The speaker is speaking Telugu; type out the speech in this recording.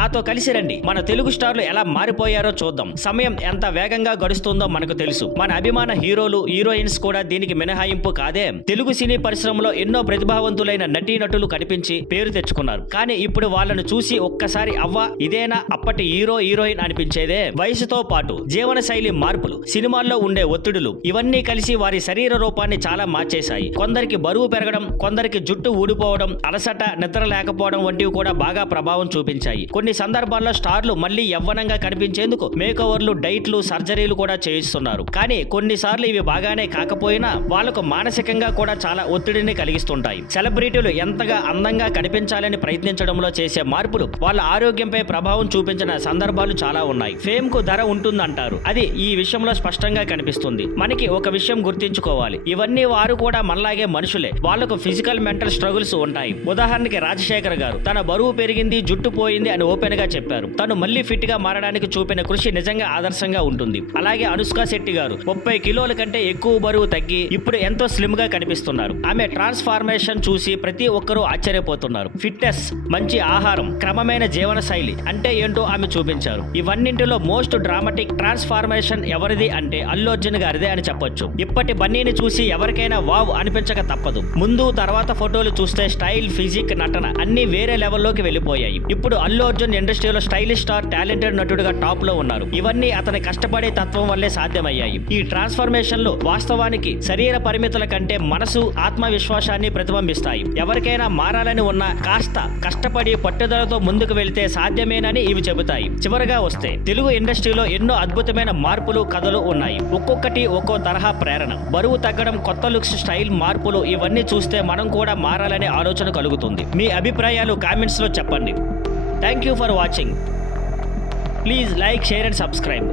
నాతో కలిసి రండి, మన తెలుగు స్టార్లు ఎలా మారిపోయారో చూద్దాం. సమయం ఎంత వేగంగా గడుస్తుందో మనకు తెలుసు. మన అభిమాన హీరోలు, హీరోయిన్స్ కూడా దీనికి మినహాయింపు కాదే. తెలుగు సినీ పరిశ్రమలో ఎన్నో ప్రతిభావంతులైన నటీనటులు కనిపించి పేరు తెచ్చుకున్నారు. కానీ ఇప్పుడు వాళ్ళను చూసి ఒక్కసారి అవ్వా ఇదేనా అప్పటి హీరో హీరోయిన్ అనిపించేదే. వయసుతో పాటు జీవన శైలి మార్పులు, సినిమాల్లో ఉండే ఒత్తిడులు ఇవన్నీ కలిసి వారి శరీర రూపాన్ని చాలా మార్చేశాయి. కొందరికి బరువు పెరగడం, కొందరికి జుట్టు ఊడిపోవడం, అలసట, నిద్ర లేకపోవడం వంటివి కూడా బాగా ప్రభావం చూపించాయి. కొన్ని సందర్భాల్లో స్టార్లు మళ్ళీ యవ్వనంగా కనిపించేందుకు మేకోవర్లు, డైట్లు, సర్జరీలు కూడా చేయిస్తున్నారు. కానీ కొన్నిసార్లు ఇవి బాగానే కాకపోయినా వాళ్లకు మానసికంగా కూడా చాలా ఒత్తిడిని కలిగిస్తుంటాయి. సెలబ్రిటీలు ఎంతగా అందంగా కనిపించాలని ప్రయత్నించడంలో చేసే మార్పులు వాళ్ళ ఆరోగ్యంపై ప్రభావం చూపించిన సందర్భాలు చాలా ఉన్నాయి. ఫేమ్ కు ధర ఉంటుందంటారు, అది ఈ విషయంలో స్పష్టంగా కనిపిస్తుంది. మనకి ఒక విషయం గుర్తించుకోవాలి, ఇవన్నీ వారు కూడా మనలాగే మనుషులే. వాళ్లకు ఫిజికల్, మెంటల్ స్ట్రగుల్స్ ఉంటాయి. ఉదాహరణకి రాజశేఖర్ గారు తన బరువు పెరిగింది, జుట్టు పోయింది అని ఓపెన్ గా చెప్పారు. తను మళ్ళీ ఫిట్ గా మారడానికి చూపిన కృషి నిజంగా ఆదర్శంగా ఉంటుంది. అలాగే అనుష్క శెట్టి గారు 30 కిలోల కంటే ఎక్కువ బరువు తగ్గి ఇప్పుడు ఎంతో స్లిమ్ గా కనిపిస్తున్నారు. ఆమె ట్రాన్స్ఫార్మేషన్ చూసి ప్రతి ఒక్కరూ ఆశ్చర్యపోతున్నారు. ఫిట్నెస్, మంచి ఆహారం, క్రమమైన జీవన శైలి అంటే ఏంటో ఆమె చూపించారు. ఇవన్నింటిలో మోస్ట్ డ్రామాటిక్ ట్రాన్స్ఫార్మేషన్ ఎవరిది అంటే అల్లు అర్జున్ గారిదే అని చెప్పొచ్చు. ఇప్పటి బన్నీని చూసి ఎవరికైనా వావ్ అనిపించక తప్పదు. ముందు తర్వాత ఫోటోలు చూస్తే స్టైల్, ఫిజిక్, నటన అన్ని వేరే లెవెల్లోకి వెళ్ళిపోయాయి. ఇప్పుడు అల్లు అర్జున్ ఇండస్ట్రీలో స్టైలిష్ స్టార్, టాలెంటెడ్ నటుడుగా టాప్ లో ఉన్నారు. ఇవన్నీ అతని కష్టపడే తత్వం వల్లే సాధ్యమయ్యాయి. ఈ ట్రాన్స్ఫర్మేషన్ లో వాస్తవానికి శరీర పరిమితుల కంటే మనసు, ఆత్మవిశ్వాసాన్ని ప్రతిబింబిస్తాయి. ఎవరికైనా మారాలని ఉన్నా కాస్త కష్టపడి పట్టుదలతో ముందుకు వెళ్తే సాధ్యమేనని ఇవి చెబుతాయి. చివరగా వస్తే తెలుగు ఇండస్ట్రీలో ఎన్నో అద్భుతమైన మార్పులు, కథలు ఉన్నాయి. ఒక్కొక్కటి ఒక్కో తరహా ప్రేరణ. బరువు తగ్గడం, కొత్త లుక్స్, స్టైల్ మార్పులు ఇవన్నీ చూస్తే మనం కూడా మారాలనే ఆలోచన కలుగుతుంది. మీ అభిప్రాయాలు కామెంట్స్ లో చెప్పండి. Thank you for watching. Please like, share and subscribe.